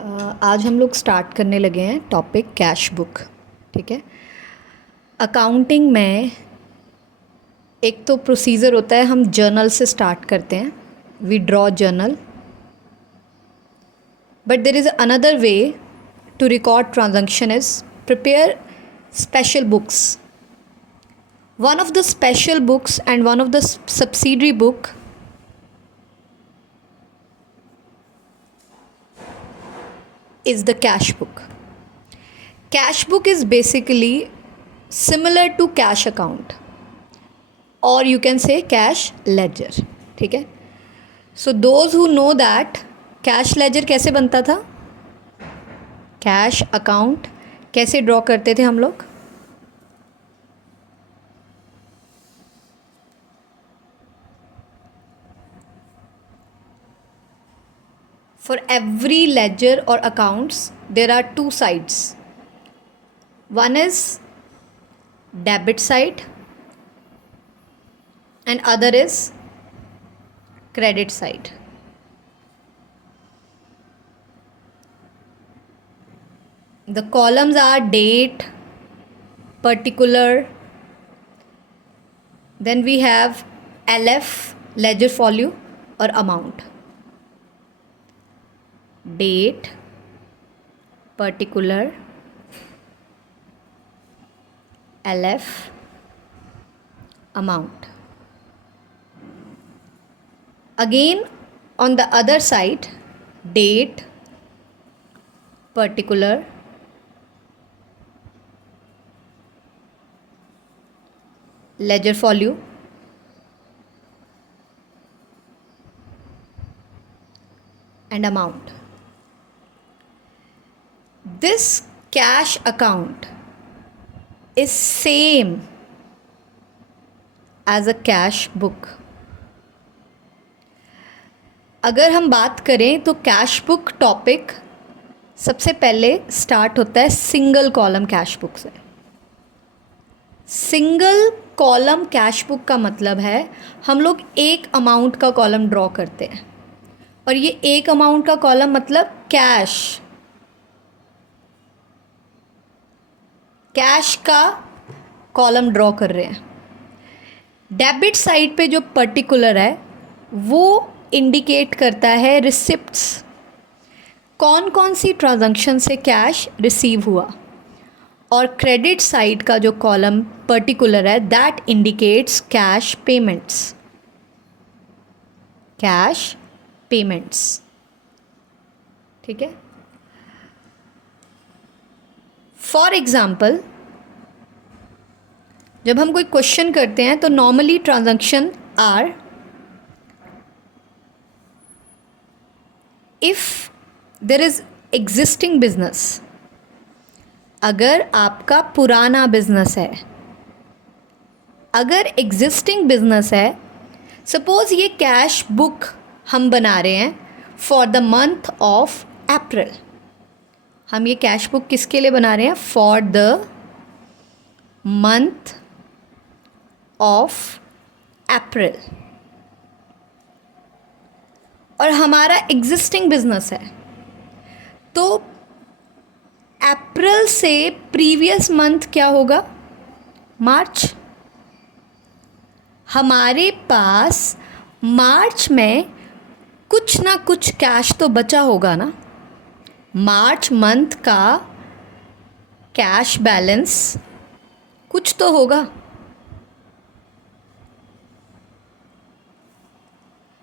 आज हम लोग स्टार्ट करने लगे हैं टॉपिक कैश बुक। ठीक है। अकाउंटिंग में एक तो प्रोसीजर होता है, हम जर्नल से स्टार्ट करते हैं, we draw journal. But there is another way to record transaction is prepare special books. One of the special books and one of the subsidiary book is the cash book. Cash book is basically similar to cash account or you can say cash ledger. ठीक है. So those who know that cash ledger कैसे बनता था, cash account कैसे draw करते थे हम लोग, for every ledger or accounts there are two sides. One is debit side and other is credit side. The columns are date, particular, then we have LF, ledger folio or amount. Date, particular, LF, amount. Again on the other side, date, particular, ledger folio, and amount. This cash account is same as a cash book. अगर हम बात करें तो cash book topic सबसे पहले start होता है single column cash book से. सिंगल कॉलम कैश बुक का मतलब है हम लोग एक अमाउंट का कॉलम ड्रॉ करते हैं और ये एक अमाउंट का कॉलम मतलब कैश का कॉलम ड्रॉ कर रहे हैं. डेबिट साइड पे जो पर्टिकुलर है वो इंडिकेट करता है रिसिप्ट्स, कौन कौन सी ट्रांजैक्शन से कैश रिसीव हुआ. और क्रेडिट साइड का जो कॉलम पर्टिकुलर है दैट इंडिकेट्स कैश पेमेंट्स. ठीक है. फॉर एग्ज़ाम्पल जब हम कोई क्वेश्चन करते हैं तो normally transaction are if there is existing business. अगर आपका पुराना बिजनेस है, अगर एग्जिस्टिंग बिजनेस है, सपोज़ ये कैश बुक हम बना रहे हैं for the month of April. हम ये कैश बुक किसके लिए बना रहे हैं? For the month of April. और हमारा एग्जिस्टिंग बिजनेस है तो अप्रैल से प्रीवियस मंथ क्या होगा? मार्च. हमारे पास मार्च में कुछ ना कुछ कैश तो बचा होगा ना. मार्च मंथ का कैश बैलेंस कुछ तो होगा.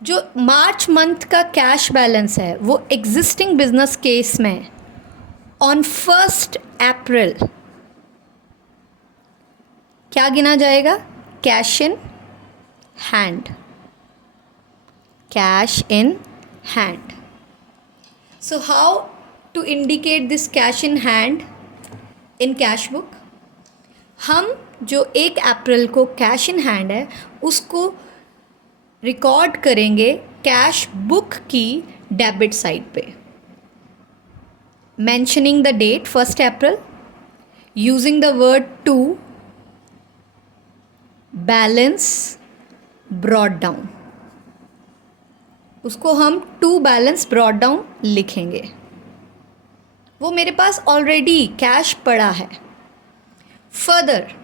जो मार्च मंथ का कैश बैलेंस है वो एग्जिस्टिंग बिजनेस केस में ऑन 1 अप्रैल क्या गिना जाएगा? Cash in hand. Cash in hand. So how to indicate this cash in hand in cash book? हम जो 1 अप्रैल को कैश इन हैंड है उसको रिकॉर्ड करेंगे कैश बुक की डेबिट साइड पे, mentioning the date 1 April, using the word to, balance brought down. उसको हम टू बैलेंस ब्रॉट डाउन लिखेंगे. वो मेरे पास ऑलरेडी कैश पड़ा है। फर्दर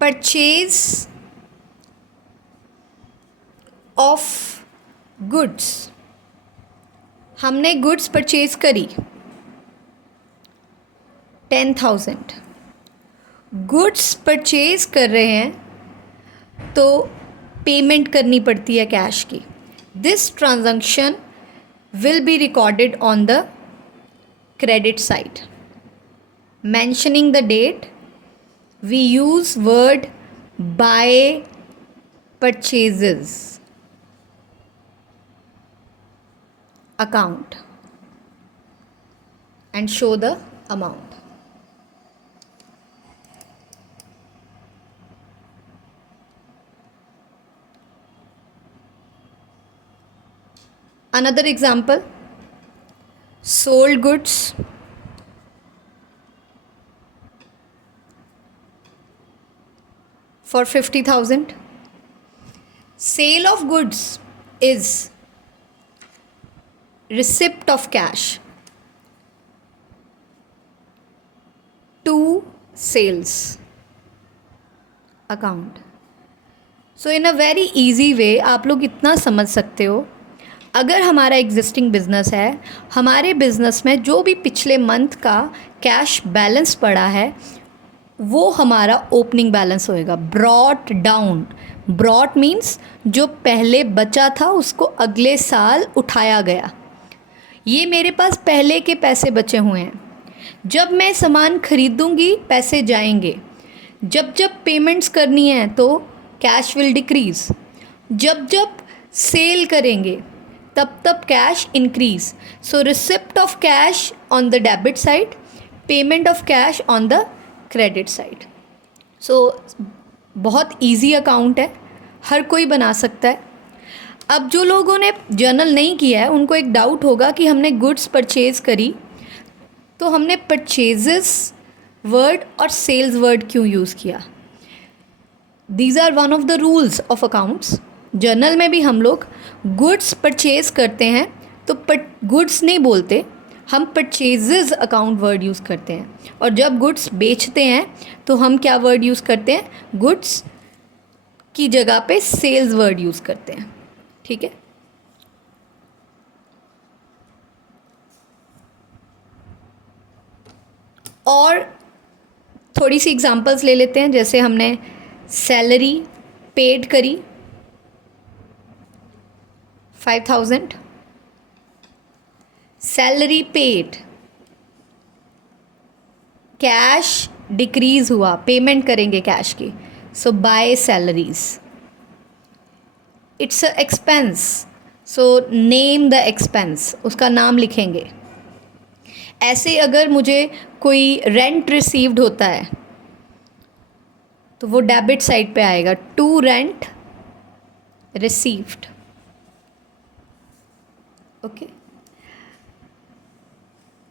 परचेज ऑफ गुड्स, हमने गुड्स परचेज करी 10,000, गुड्स परचेज कर रहे हैं तो पेमेंट करनी पड़ती है कैश की। This transaction will be recorded on the credit side. Mentioning the date, we use word by purchases account and show the amount. Another example, sold goods for 50,000. Sale of goods is receipt of cash to sales account. So in a very easy way आप लोग इतना समझ सकते हो, अगर हमारा existing business है, हमारे बिजनेस में जो भी पिछले मंथ का कैश बैलेंस पड़ा है वो हमारा ओपनिंग बैलेंस होएगा। ब्रॉट डाउन, ब्रॉट मीन्स जो पहले बचा था उसको अगले साल उठाया गया। ये मेरे पास पहले के पैसे बचे हुए हैं। जब मैं सामान खरीदूंगी पैसे जाएंगे, जब जब पेमेंट्स करनी है तो कैश विल डिक्रीज़, जब जब सेल करेंगे तब तब cash increase. So receipt of cash on the debit side, payment of cash on the credit side. So बहुत इजी अकाउंट है, हर कोई बना सकता है। अब जो लोगों ने जर्नल नहीं किया है उनको एक डाउट होगा कि हमने गुड्स परचेज़ करी तो हमने परचेजेस वर्ड और सेल्स वर्ड क्यों यूज़ किया। These are one of the rules of accounts. Journal में भी हम लोग गुड्स परचेज़ करते हैं तो गुड्स नहीं बोलते, हम परचेजेस अकाउंट वर्ड यूज़ करते हैं। और जब गुड्स बेचते हैं तो हम क्या वर्ड यूज़ करते हैं, गुड्स की जगह पे सेल्स वर्ड यूज़ करते हैं। ठीक है, और थोड़ी सी एग्जांपल्स ले लेते हैं। जैसे हमने सैलरी पेड करी 5,000, सैलरी पेड, कैश डिक्रीज हुआ, पेमेंट करेंगे कैश की, so by salaries. It's a expense, so name the expense, उसका नाम लिखेंगे। ऐसे अगर मुझे कोई रेंट रिसीव्ड होता है तो वो डेबिट साइड पे आएगा, to rent received. Okay,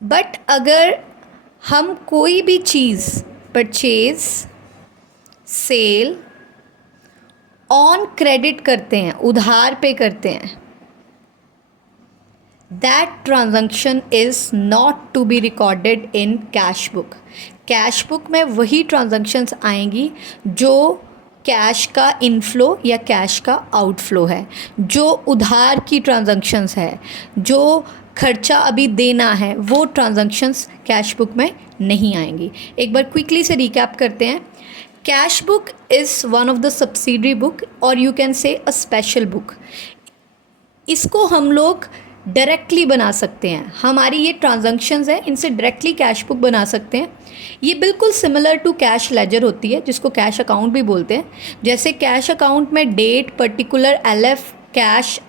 but अगर हम कोई भी चीज़ परचेज सेल ऑन क्रेडिट करते हैं, उधार पे करते हैं, that transaction is not to be recorded in cash book. Cash book में वही ट्रांजैक्शंस आएंगी जो कैश का इनफ्लो या कैश का आउटफ्लो है। जो उधार की ट्रांजैक्शंस है, जो खर्चा अभी देना है, वो ट्रांजैक्शंस कैश बुक में नहीं आएंगी। एक बार क्विकली से रिकैप करते हैं। Cash book is one of the subsidiary book और you can say a special book. इसको हम लोग डायरेक्टली बना सकते हैं, हमारी ये ट्रांजैक्शंस हैं, इनसे डायरेक्टली कैश बुक बना सकते हैं। ये बिल्कुल सिमिलर टू कैश लेजर होती है, जिसको कैश अकाउंट भी बोलते हैं। जैसे कैश अकाउंट में date particular LF cash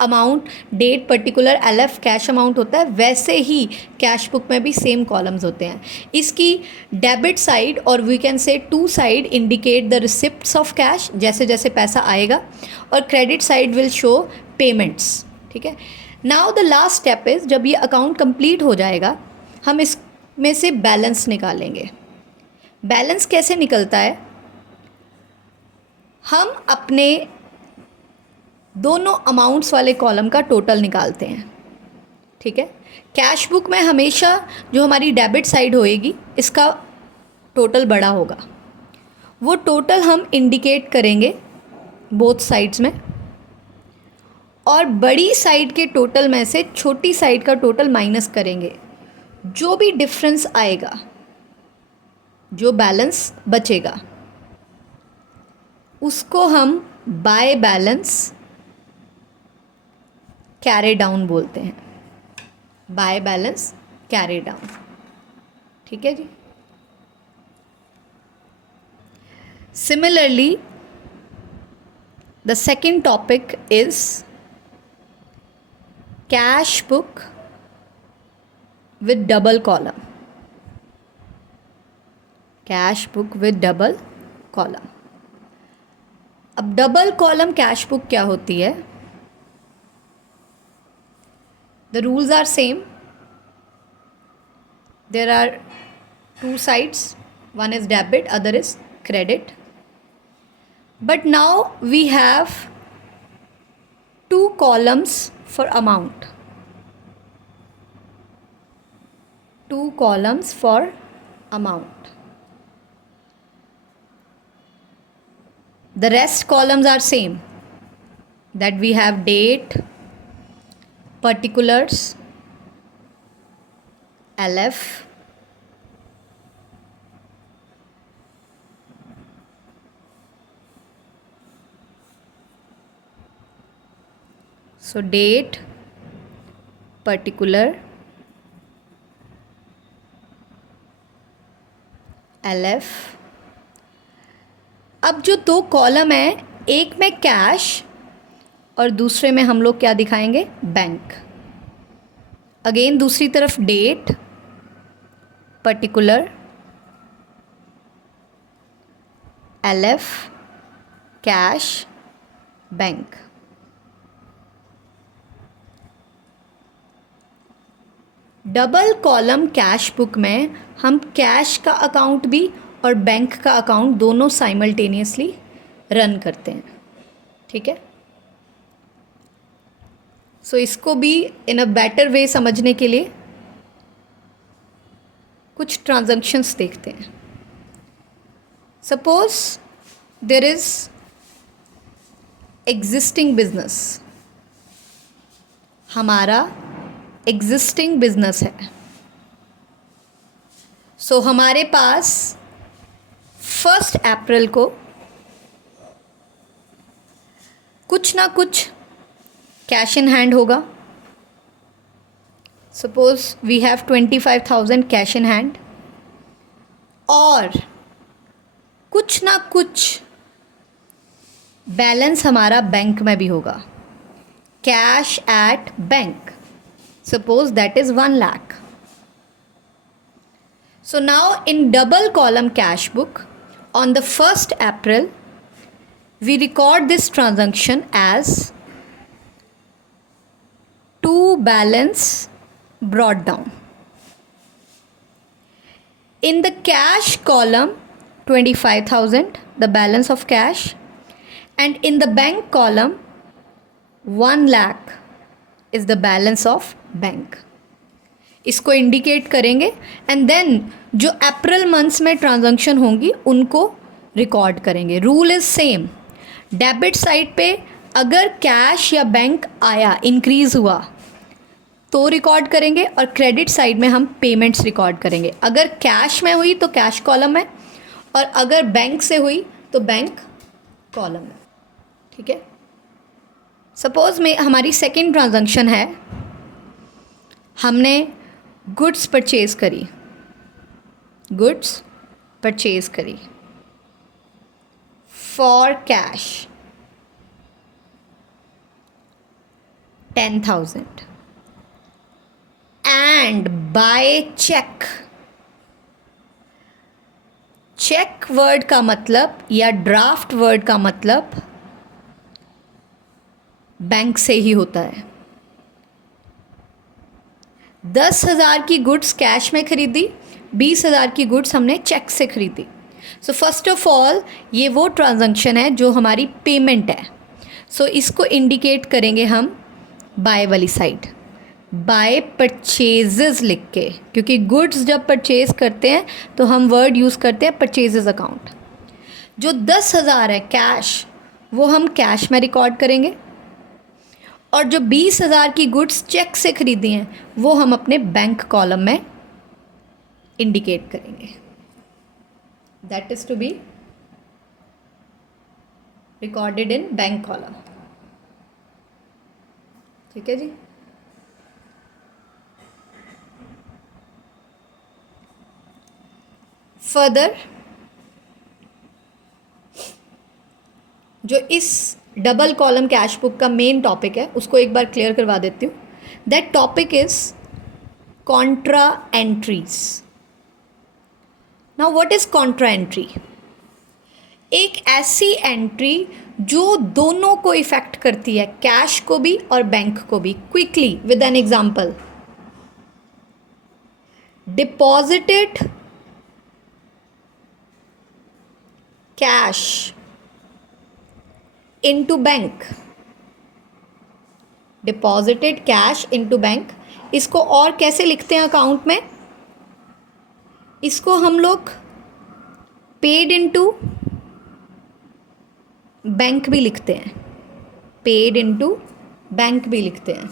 amount, date particular LF cash amount होता है, वैसे ही कैश बुक में भी सेम कॉलम्स होते हैं। इसकी डेबिट साइड और we can say to side indicate the receipts of cash, जैसे जैसे पैसा आएगा, और credit side will show payments. ठीक है, now the last step is, जब ये अकाउंट कंप्लीट हो जाएगा हम इसमें से बैलेंस निकालेंगे। बैलेंस कैसे निकलता है, हम अपने दोनों अमाउंट्स वाले कॉलम का टोटल निकालते हैं, ठीक है। कैश बुक में हमेशा जो हमारी डेबिट साइड होएगी इसका टोटल बड़ा होगा, वो टोटल हम इंडिकेट करेंगे बोथ साइड्स में, और बड़ी साइड के टोटल में से छोटी साइड का टोटल माइनस करेंगे। जो भी डिफरेंस आएगा, जो बैलेंस बचेगा, उसको हम बाय बैलेंस कैरी डाउन बोलते हैं, बाय बैलेंस कैरी डाउन, ठीक है जी। Similarly the second topic is cash book with double column, cash book with double column. अब डबल कॉलम कैश बुक क्या होती है? The rules are same, there are two sides, one is debit, other is credit, but now we have two columns for amount, two columns for amount. The rest columns are same, that we have date, particulars, LF, so date, particular, LF। अब जो दो column है, एक में cash और दूसरे में हम लोग क्या दिखाएंगे? बैंक। अगेन दूसरी तरफ date, particular, LF, cash, bank. Double column cash book में हम कैश का अकाउंट भी और बैंक का अकाउंट दोनों साइमल्टेनियसली रन करते हैं, ठीक है। सो इसको भी इन अ बेटर वे समझने के लिए कुछ ट्रांजैक्शंस देखते हैं। Suppose there is existing business, हमारा एग्जिस्टिंग बिजनेस है। सो हमारे पास 1 अप्रैल को कुछ ना कुछ कैश इन हैंड होगा। Suppose we have 25,000 cash in hand, और कुछ ना कुछ बैलेंस हमारा बैंक में भी होगा, cash at bank. Suppose that is 1 lakh. So now in double column cash book, on the 1st April, we record this transaction as to balance brought down. In the cash column, 25,000, the balance of cash, and in the bank column, 1 lakh is the balance of bank. इसको indicate करेंगे and then जो अप्रैल months में transaction होंगी उनको record करेंगे। Rule is same, debit side पे अगर cash या बैंक आया, इंक्रीज हुआ तो रिकॉर्ड करेंगे, और क्रेडिट साइड में हम पेमेंट्स रिकॉर्ड करेंगे। अगर कैश में हुई तो कैश कॉलम में, और अगर बैंक से हुई तो बैंक कॉलम में, ठीक है। सपोज में हमारी सेकेंड ट्रांजैक्शन है, हमने गुड्स परचेज करी, गुड्स परचेज करी for cash 10,000 and by cheque. Cheque word का मतलब या ड्राफ्ट वर्ड का मतलब बैंक से ही होता है। 10,000 की गुड्स कैश में खरीदी, 20,000 की गुड्स हमने चेक से खरीदी। सो फर्स्ट ऑफ ऑल ये वो ट्रांजैक्शन है जो हमारी पेमेंट है। सो इसको इंडिकेट करेंगे हम बाय वाली साइड, बाय परचेजेस लिख के, क्योंकि गुड्स जब परचेज करते हैं तो हम वर्ड यूज़ करते हैं परचेजेस अकाउंट। जो 10,000 है कैश, वो हम कैश में रिकॉर्ड करेंगे, और जो 20,000 की गुड्स चेक से खरीदी हैं वो हम अपने बैंक कॉलम में इंडिकेट करेंगे। That is to be recorded in bank column. ठीक है जी। फर्दर जो इस डबल कॉलम कैश बुक का मेन टॉपिक है उसको एक बार क्लियर करवा देती हूँ। That topic is contra entries. Now what is contra entry? एक ऐसी एंट्री जो दोनों को इफेक्ट करती है, कैश को भी और बैंक को भी। Quickly with an example, deposited cash into bank, deposited cash into bank. इसको और कैसे लिखते हैं अकाउंट में? इसको हम लोग पेड इनटू बैंक भी लिखते हैं, पेड इनटू बैंक भी लिखते हैं।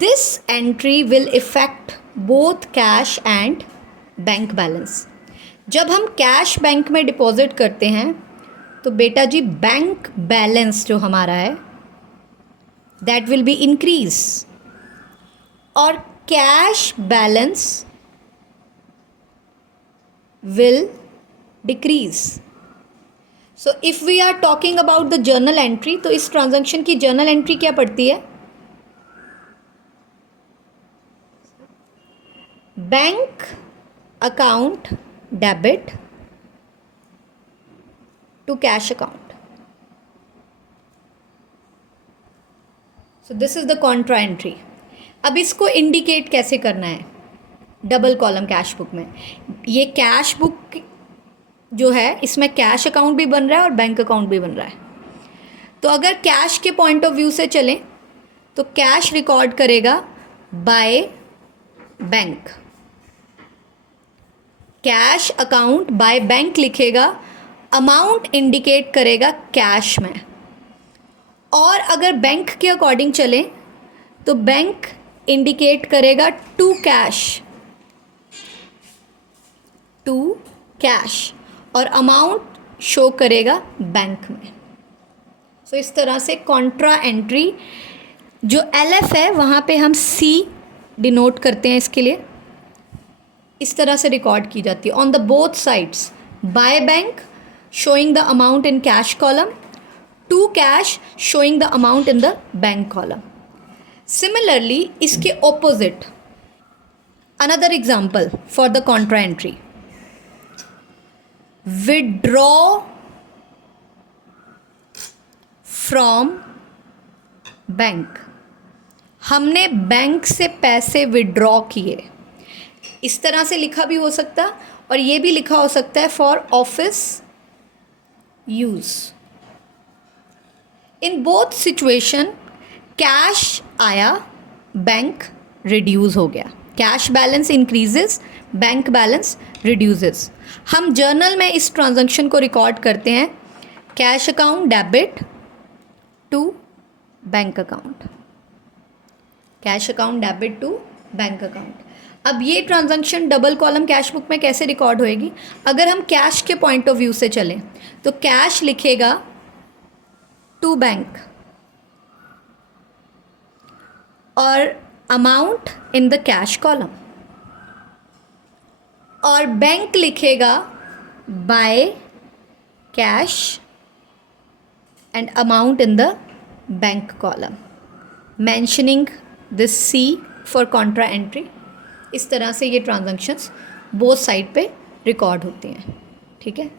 This entry will effect both cash and bank balance. जब हम कैश बैंक में डिपॉजिट करते हैं तो बेटा जी बैंक बैलेंस जो हमारा है दैट विल बी इंक्रीज, और cash balance will decrease. So if we are talking about the journal entry, तो इस ट्रांजैक्शन की जर्नल एंट्री क्या पड़ती है? Bank account debit to cash account. So this is the contra entry. अब इसको indicate कैसे करना है डबल कॉलम कैश बुक में? ये कैश बुक जो है इसमें कैश अकाउंट भी बन रहा है और बैंक अकाउंट भी बन रहा है। तो अगर कैश के पॉइंट ऑफ व्यू से चलें तो कैश रिकॉर्ड करेगा by bank, cash account by bank लिखेगा, अमाउंट इंडिकेट करेगा कैश में। और अगर बैंक के अकॉर्डिंग चलें तो बैंक इंडिकेट करेगा टू कैश, टू कैश, और अमाउंट शो करेगा बैंक में। सो इस तरह से कॉन्ट्रा एंट्री जो LF है वहाँ पे हम C डिनोट करते हैं इसके लिए, इस तरह से रिकॉर्ड की जाती है on the both sides, by bank showing the amount in cash column, to cash showing the amount in the bank column. Similarly, इसके opposite, another example for the contra entry, withdraw from bank. हमने bank से पैसे withdraw किए, इस तरह से लिखा भी हो सकता और ये भी लिखा हो सकता है for office use. In both situation cash आया, बैंक रिड्यूस हो गया, cash balance increases, bank balance reduces. हम जर्नल में इस ट्रांजैक्शन को रिकॉर्ड करते हैं cash account debit to bank account, cash account debit to bank account. अब ये transaction double column cash book में कैसे रिकॉर्ड होएगी? अगर हम कैश के पॉइंट ऑफ व्यू से चलें तो कैश लिखेगा टू बैंक और amount in the cash column, और बैंक लिखेगा by cash and amount in the bank column, mentioning this C for Contra entry. इस तरह से ये ट्रांजैक्शंस बोथ साइड पे रिकॉर्ड होती हैं। ठीक है,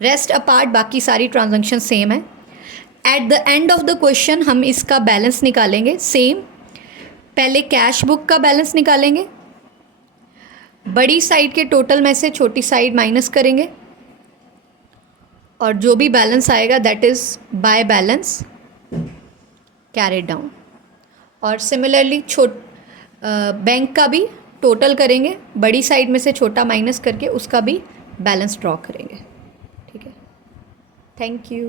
रेस्ट अपार्ट बाकी सारी ट्रांजैक्शन सेम है। At the end of the question हम इसका बैलेंस निकालेंगे सेम। पहले कैश बुक का बैलेंस निकालेंगे, बड़ी साइड के टोटल में से छोटी साइड माइनस करेंगे, और जो भी बैलेंस आएगा that is by balance carried down. और सिमिलरली बैंक का भी टोटल करेंगे, बड़ी साइड में से छोटा माइनस करके उसका भी बैलेंस ड्रॉ करेंगे। ठीक है, थैंक यू।